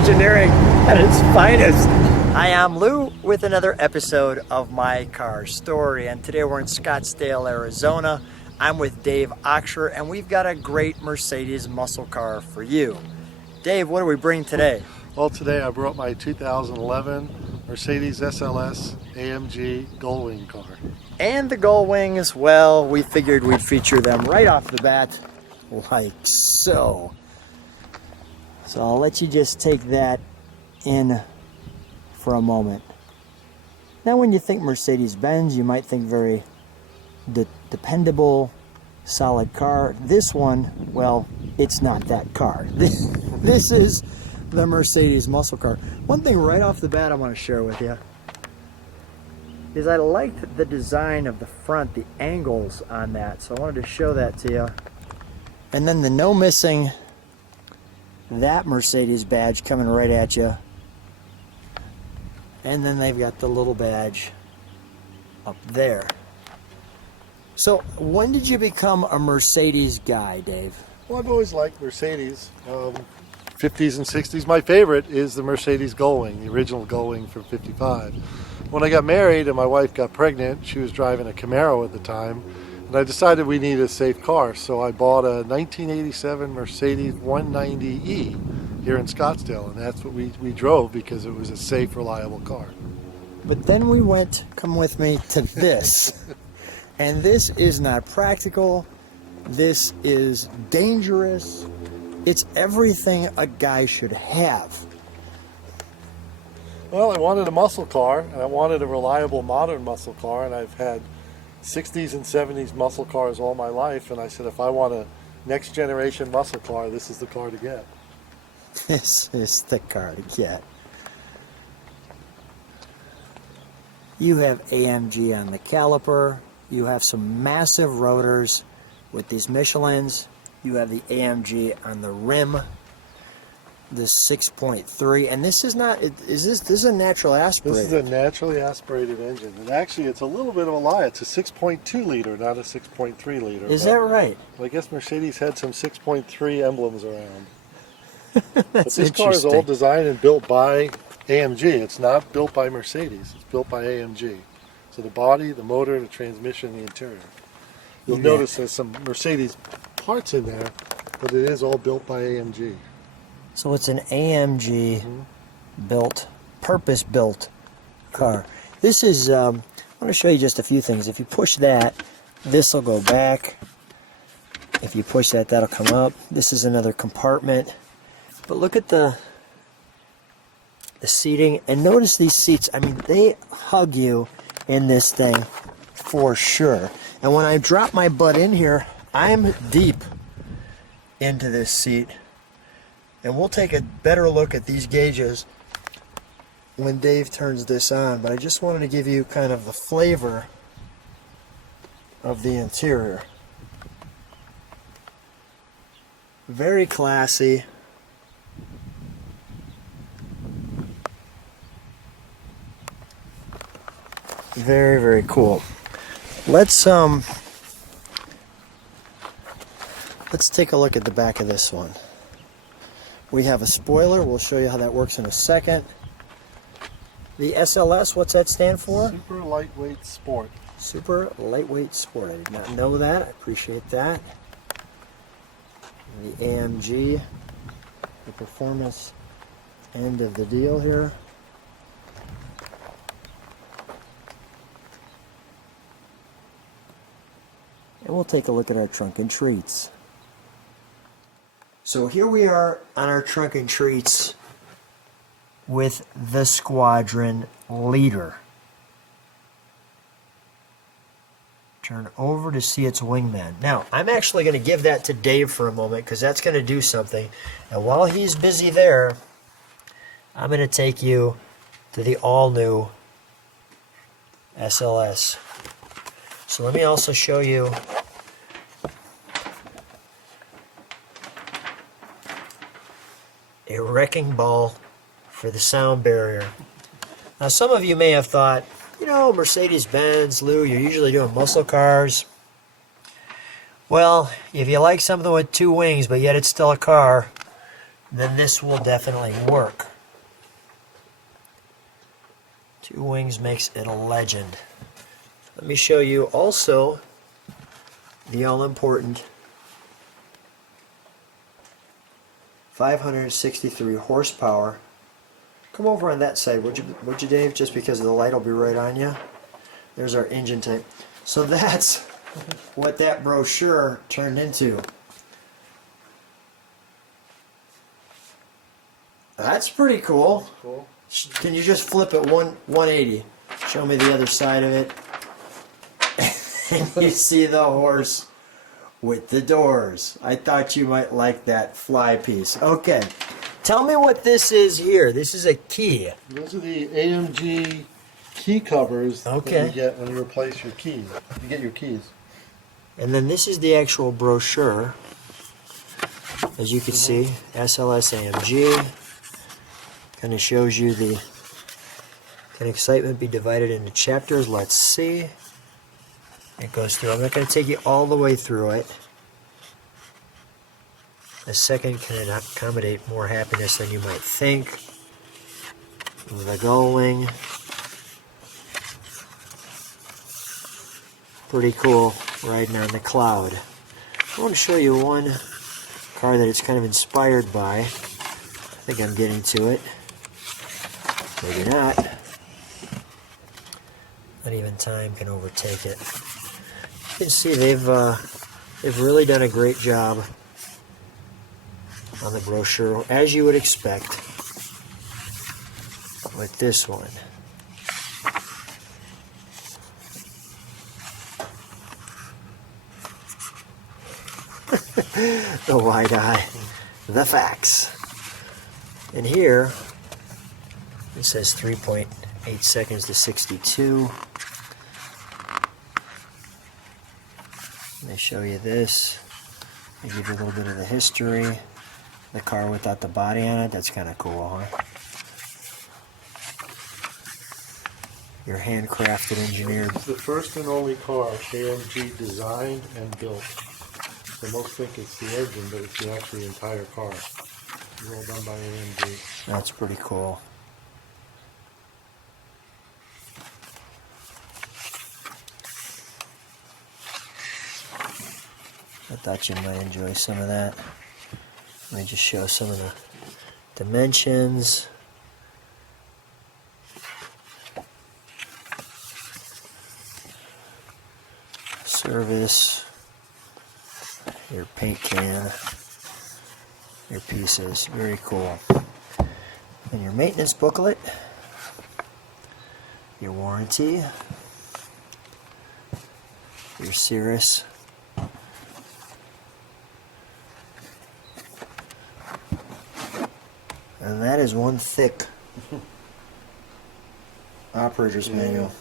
engineering at its finest. Hi, I'm Lou with another episode of My Car Story, and today we're in Scottsdale, Arizona. I'm with Dave Ochser, and we've got a great Mercedes muscle car for you. Dave, what do we bring today? Well, today I brought my 2011 Mercedes SLS AMG Gullwing car. And the Gullwings, well, we figured we'd feature them right off the bat, like so. So I'll let you just take that in for a moment. Now when you think Mercedes-Benz, you might think very dependable, solid car. This one, well, it's not that car. This is the Mercedes muscle car. One thing right off the bat I want to share with you is I liked the design of the front, the angles on that, so I wanted to show that to you. And then the no missing that Mercedes badge coming right at you. And then they've got the little badge up there. So when did you become a Mercedes guy, Dave? Well, I've always liked Mercedes. 50s and 60s. My favorite is the Mercedes Gullwing, the original Gullwing from 55. When I got married and my wife got pregnant, she was driving a Camaro at the time, and I decided we needed a safe car, so I bought a 1987 Mercedes 190E here in Scottsdale, and that's what we drove because it was a safe, reliable car. But then we went, come with me, to this. And this is not practical. This is dangerous. It's everything a guy should have. Well, I wanted a muscle car, and I wanted a reliable modern muscle car, and I've had 60s and 70s muscle cars all my life, and I said if I want a next generation muscle car, this is the car to get. This is the car to get. You have AMG on the caliper. You have some massive rotors with these Michelins. You have the AMG on the rim. The 6.3, and this is not. This is a natural aspirated. This is a naturally aspirated engine, and actually, it's a little bit of a lie. It's a 6.2 liter, not a 6.3 liter. Is that right? I guess Mercedes had some 6.3 emblems around. But this car is all designed and built by AMG. It's not built by Mercedes. It's built by AMG. So the body, the motor, the transmission, the interior. You'll notice there's some Mercedes parts in there, but it is all built by AMG. So it's an AMG built, purpose-built car. This is, I want to show you just a few things. If you push that, this will go back. If you push that, that'll come up. This is another compartment. But look at the seating, and notice these seats. I mean, they hug you in this thing for sure. And when I drop my butt in here, I'm deep into this seat. And we'll take a better look at these gauges when Dave turns this on, but I just wanted to give you kind of the flavor of the interior. Very classy. Very, very cool. Let's take a look at the back of this one. We have a spoiler. We'll show you how that works in a second. The SLS, what's that stand for? Super Lightweight Sport. Super Lightweight Sport. I did not know that. I appreciate that. The AMG, the performance end of the deal here. And we'll take a look at our trunk and treats. So here we are on our trunk and treats with the Squadron Leader. Turn over to see its wingman. Now, I'm actually going to give that to Dave for a moment because that's going to do something. And while he's busy there, I'm going to take you to the all-new SLS. So let me also show you a wrecking ball for the sound barrier. Now some of you may have thought, you know, Mercedes-Benz, Lou, you're usually doing muscle cars. Well, if you like something with two wings, but yet it's still a car, then this will definitely work. 2 wings makes it a legend. Let me show you also the all-important 563 horsepower. Come over on that side, would you, Dave? Just because the light will be right on you. There's our engine type. So that's what that brochure turned into. That's pretty cool. Cool. Can you just flip it 180? Show me the other side of it. And you see the horse with the doors. I thought you might like that fly piece. Okay. Tell me what this is here. This is a key. Those are the AMG key covers that Okay. you get when you replace your keys. You get your keys. And then this is the actual brochure. As you can see, SLS AMG. Kind of shows you the, can excitement be divided into chapters? Let's see. It goes through. I'm not going to take you all the way through it. A second can accommodate more happiness than you might think. The Gullwing. Pretty cool, riding on the cloud. I want to show you one car that it's kind of inspired by. I think I'm getting to it. Maybe not. Not even time can overtake it. You can see they've really done a great job on the brochure, as you would expect with this one. The wide eye, the facts. And here it says 3.8 seconds to 62. They show you this. They give you a little bit of the history. The car without the body on it, that's kind of cool, huh? Your handcrafted, engineered. It's the first and only car AMG designed and built. So most think it's the engine, but it's the actually entire car. It's all done by AMG. That's pretty cool. I thought you might enjoy some of that. Let me just show some of the dimensions. Service. Your paint can. Your pieces. Very cool. And your maintenance booklet. Your warranty. Your Cirrus. And that is one thick operator's manual.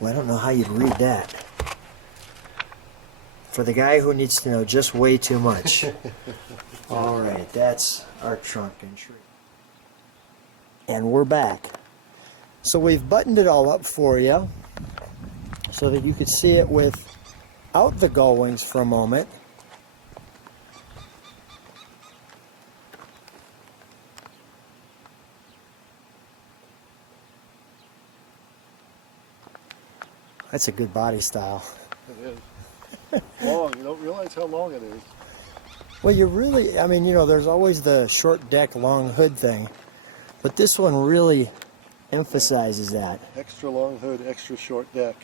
Well, I don't know how you'd read that. For the guy who needs to know just way too much. All right, that's our trunk entry. And we're back. So we've buttoned it all up for you so that you could see it without the gull wings for a moment. That's a good body style. It is. Long. You don't realize how long it is. Well, you really, I mean, you know, there's always the short deck, long hood thing, but this one really emphasizes that. Extra long hood, extra short deck.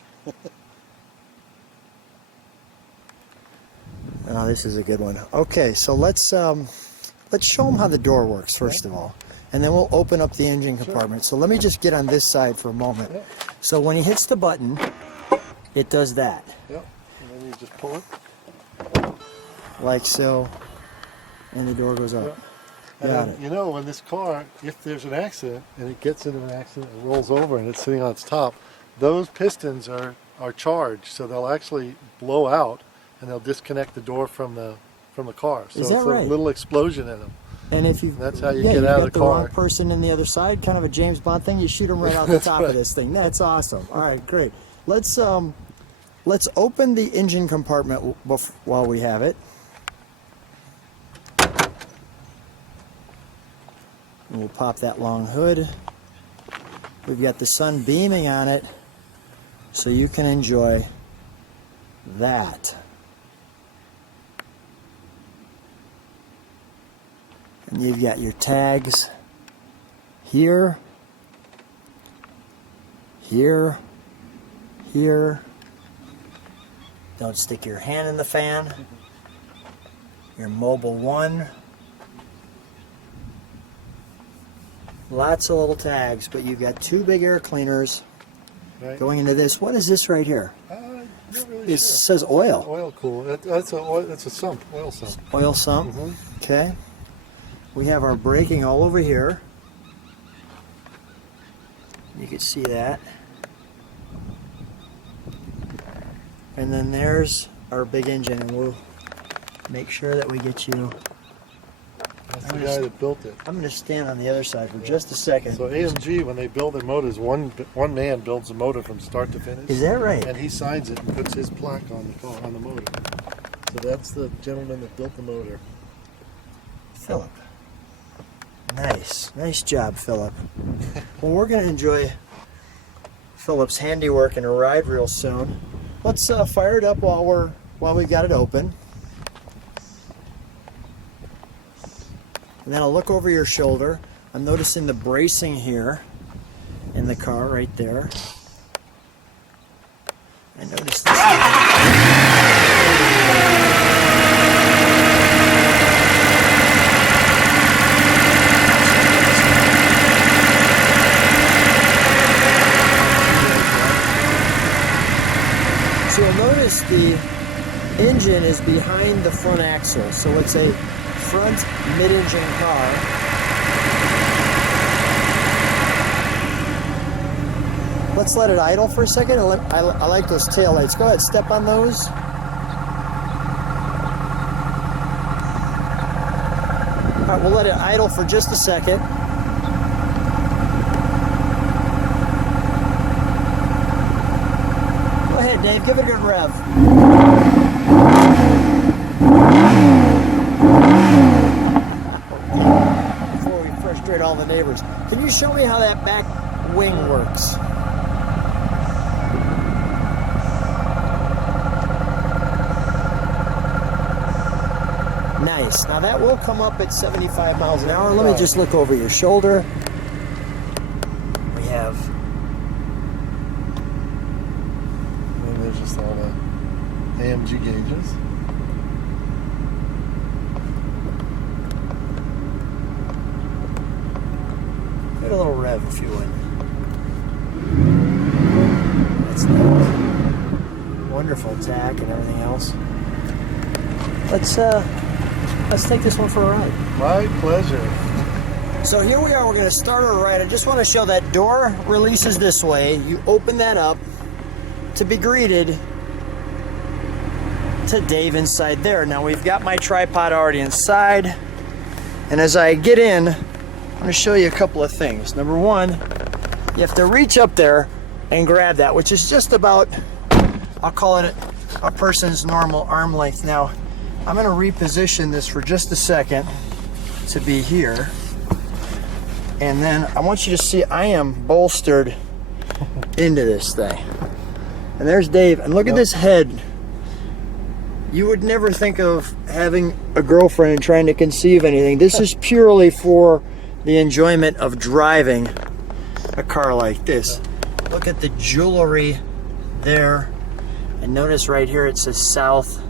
Oh, this is a good one. Okay, so let's show them how the door works first of all, and then we'll open up the engine compartment. So let me just get on this side for a moment. So when he hits the button, it does that. Yep. And then you just pull it. Like so, and the door goes up. Yep. Got And it. you know, when this car, if there's an accident and it gets into an accident, it rolls over and it's sitting on its top, those pistons are charged, so they'll actually blow out and they'll disconnect the door from the car. So Is it's that a right? little explosion in them. And if you, That's how you yeah, get you out of got the wrong car. person in the other side, kind of a James Bond thing. You shoot him right off the top right. of this thing. That's awesome. All right, great. Let's open the engine compartment while we have it. And we'll pop that long hood. We've got the sun beaming on it, so you can enjoy that. And you've got your tags here, here, here. Don't stick your hand in the fan. Your Mobile 1. Lots of little tags, but you've got 2 big air cleaners going into this. What is this right here? Not really It sure. says oil. Oil cool. That's a sump. Oil sump. Oil sump. Okay. We have our braking all over here. You can see that. And then there's our big engine, and we'll make sure that we get you. That's the guy that built it. I'm going to stand on the other side for just a second. So AMG, when they build their motors, one man builds the motor from start to finish. Is that right? And he signs it and puts his plaque on the motor. So that's the gentleman that built the motor. Philip. Nice. Nice job, Philip. Well, we're going to enjoy Philip's handiwork in a ride real soon. Let's fire it up while we got it open. And then I'll look over your shoulder. I'm noticing the bracing here in the car right there. I noticed this. So you'll notice the engine is behind the front axle. So it's a front mid-engine car. Let's let it idle for a second. I like those tail lights. Go ahead, step on those. All right, we'll let it idle for just a second. Go ahead, Dave, give it a good rev. Before we frustrate all the neighbors. Can you show me how that back wing works? Nice. Now that will come up at 75 miles an hour. Let me just look over your shoulder. We have... And there's just all the AMG gauges. Get a little rev if you would. That's nice. Wonderful tack and everything else. Let's take this one for a ride. My pleasure. So here we are, we're going to start our ride. I just want to show that door releases this way. You open that up to be greeted to Dave inside there. Now we've got my tripod already inside. And as I get in, I'm going to show you a couple of things. Number one, you have to reach up there and grab that, which is just about, I'll call it a person's normal arm length. Now, I'm going to reposition this for just a second to be here. And then I want you to see I am bolstered into this thing. And there's Dave. And look at this head. You would never think of having a girlfriend and trying to conceive anything. This is purely for the enjoyment of driving a car like this. Look at the jewelry there. And notice right here it says south.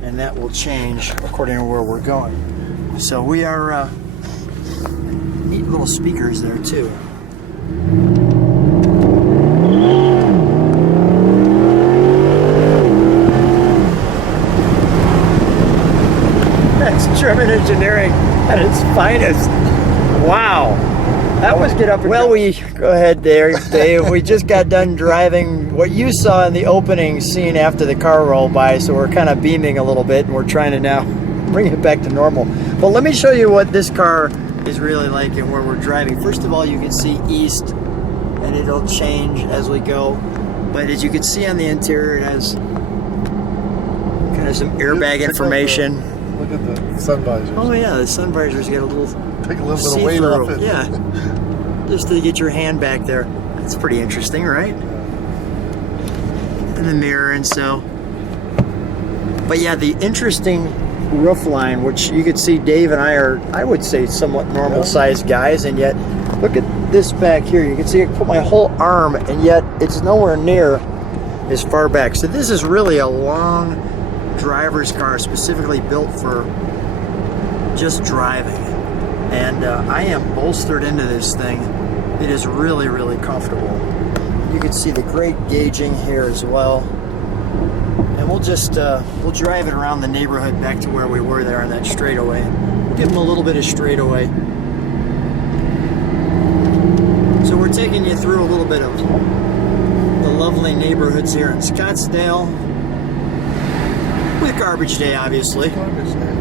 And that will change according to where we're going. So we are neat little speakers there too. That's German engineering at its finest. Wow. That was get up. Well, go ahead there, Dave. We just got done driving what you saw in the opening scene after the car rolled by, so we're kind of beaming a little bit, and we're trying to now bring it back to normal. But let me show you what this car is really like and where we're driving. First of all, you can see east, and it'll change as we go. But as you can see on the interior, it has kind of some airbag information. Look at the sun visors. Oh yeah, the sun visors get a little Take a little bit of weight off it. Yeah, just to get your hand back there. It's pretty interesting, right? And the mirror and so. But yeah, the interesting roof line, which you could see Dave and I are, I would say, somewhat normal sized guys, and yet look at this back here. You can see I put my whole arm, and yet it's nowhere near as far back. So this is really a long driver's car specifically built for just driving. And I am bolstered into this thing. It is really, really comfortable. You can see the great gauging here as well. And we'll just, we'll drive it around the neighborhood back to where we were there on that straightaway. We'll give them a little bit of straightaway. So we're taking you through a little bit of the lovely neighborhoods here in Scottsdale. With garbage day, obviously. Garbage day.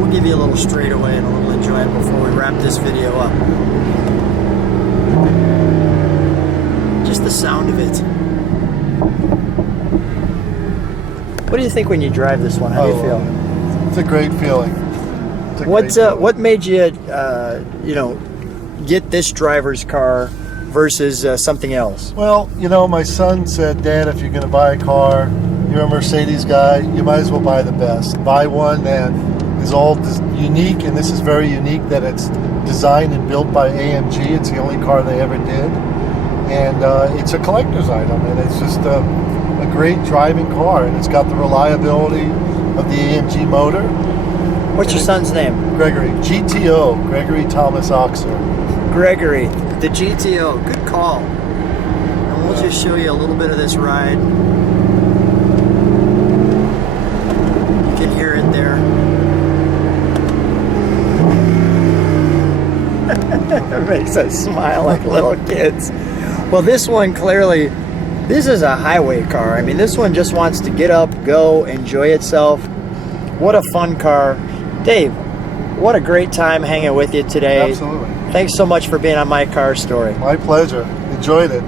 We'll give you a little straightaway and a little enjoyment before we wrap this video up. Just the sound of it. What do you think when you drive this one? How do you feel? It's a great feeling. What made you, you know, get this driver's car versus something else? Well, you know, my son said, Dad, if you're going to buy a car, you're a Mercedes guy, you might as well buy the best. Buy one that is all unique, and this is very unique that it's designed and built by AMG. It's the only car they ever did. And it's a collector's item, and it's just a great driving car, and it's got the reliability of the AMG motor. What's your son's name? Gregory. GTO, Gregory Thomas Ochser. Gregory, the GTO. Good call. And we'll just show you a little bit of this ride. You can hear it there. It makes us smile like little kids. Well, this one clearly, this is a highway car. I mean, this one just wants to get up, go, enjoy itself. What a fun car. Dave, what a great time hanging with you today. Absolutely. Thanks so much for being on My Car Story. My pleasure. Enjoyed it.